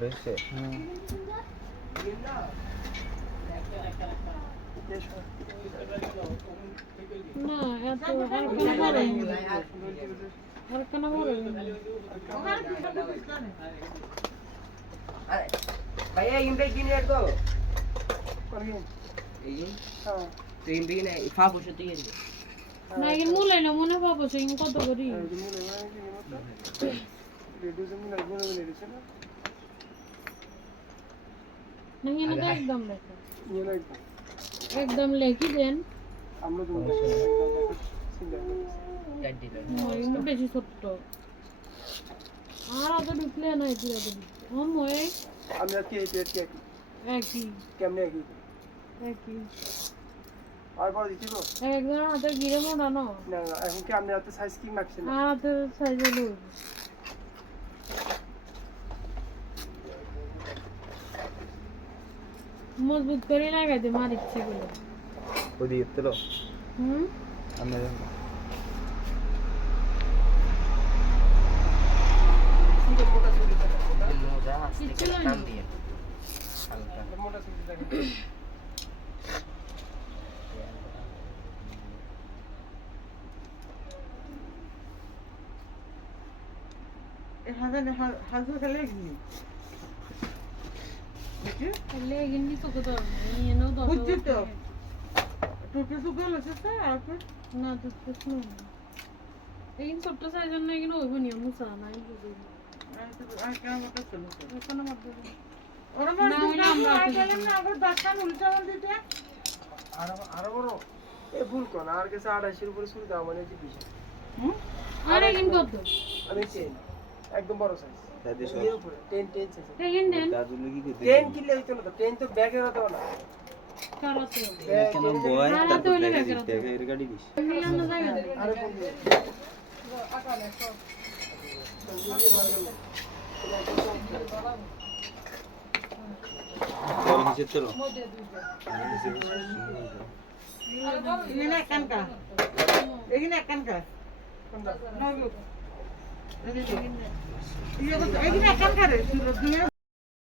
রয়েছে না এত হালকা বড় হালকা না বড় भैया इन पे किन रेट को इन पे ना फा पूछो तो ये না এর মূল্য না মনে পাবো সে কত করি না এনে তো একদম লেখা একদম লেখি দেন আমরা তো এগুলো বেশি ছোট্ট আর অত ঢুকলে না এটি অত হয় আমি আর কি একই একই কেমনে একই আর বড় দিছি তো একজন হাতে গিরে মোড়া না না না এখন কি আপনি হাতে সাইজ কি মাপছেন আর হাতে সাইজ হলো মজবুত করে লাগাইতে মার ইচ্ছে করলো ওই দিয়ে তেলো আমরা नाम दिए মোটা সুজি থাকে হাজু খেলে কি তাহলে গিন্নি তো কত এনো তো বুঝছি তো টুটু সুগো লসে আর না তো কিছু না এই ছোট সাইজের না এগুলো ওইব নিয়ম মুসা না এই বুঝি আর কেমন মতো চলো এখন মধ্যে ওরা মানে আর গেলাম না আবার দশখান উল্টা বল দিতে আর বড় এ ভুল কোন আর কাছে 28 এর উপরে শুরু দাও মানে কি বিষয় আরে কিন কত আমি চেন একদম বড় সাইজ তাদের সব এর উপরে 10 সাইজ কিন দেন দাদুলে কি করতে 10 কিনলে হইতো না তো 10 তো ব্যাগে হতো না কারাতে কেন বয় না, তারপর তো হইলে দেখা ব্যাগের দিতে এর গাড়ি দিস মিলান না যায় আরে কোন দিয়ে তোর নিচে তোর এখানে কানকা এখানে কানকা এখানে কানকা রে